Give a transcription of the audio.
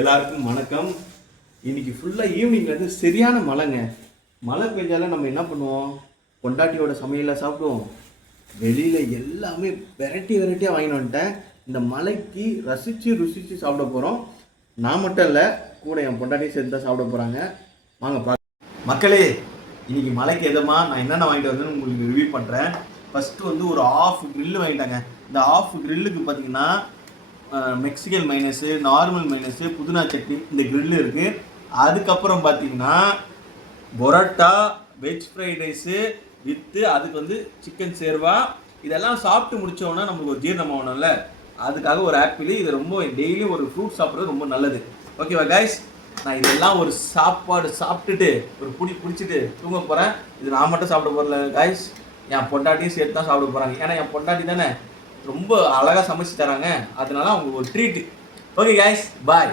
எல்லாருக்கும் வணக்கம். இன்னைக்கு ஃபுல்லாக ஈவினிங்லேருந்து சரியான மழைங்க. மழை பெஞ்சாலும் நம்ம என்ன பண்ணுவோம், பொண்டாட்டியோட சமையலில் சாப்பிடுவோம். வெளியில் எல்லாமே வெரைட்டியாக வாங்கிட்டு வந்துட்டேன். இந்த மழைக்கு ருசித்து சாப்பிட போகிறோம். நான் மட்டும் இல்லை, கூட என் பொண்டாட்டியும் சேர்த்து தான் சாப்பிட போகிறாங்க. வாங்க மக்களே, இன்னைக்கு மழைக்கு எதமா நான் என்னென்ன வாங்கிட்டு வந்தேன்னு உங்களுக்கு ரிவ்யூ பண்ணுறேன். ஃபஸ்ட்டு வந்து ஒரு ஆஃப் கிரில்லு வாங்கிட்டாங்க. இந்த ஆஃப் கிரில்லுக்கு பார்த்தீங்கன்னா மெக்சிகன் மைனஸு, நார்மல் மைனஸு, புதினா சட்னி, இந்த கிரில்லு இருக்குது. அதுக்கப்புறம் பார்த்தீங்கன்னா parotta, veg fried rice with அதுக்கு வந்து சிக்கன் சேர்வா. இதெல்லாம் சாப்பிட்டு முடித்தோன்னா நம்மளுக்கு ஒரு ஜீரணம் ஆகணும்ல, அதுக்காக ஒரு ஆப்பிள். இது ரொம்ப டெய்லியும் ஒரு ஃப்ரூட் சாப்பிட்றது ரொம்ப நல்லது. ஓகேவா கைஸ், நான் இதெல்லாம் ஒரு சாப்பாடு சாப்பிட்டுட்டு ஒரு பிடிச்சிட்டு தூங்க போகிறேன். இது நான் மட்டும் சாப்பிட போகிறல கைஸ், என் பொண்டாட்டியும் சேர்த்து தான் சாப்பிட போகிறாங்க. ஏன்னா என் பொண்டாட்டி தானே ரொம்ப அழகாக சமைச்சு தராங்க, அதனால அவங்க ஒரு ட்ரீட்டு. ஓகே கைஸ், பாய்.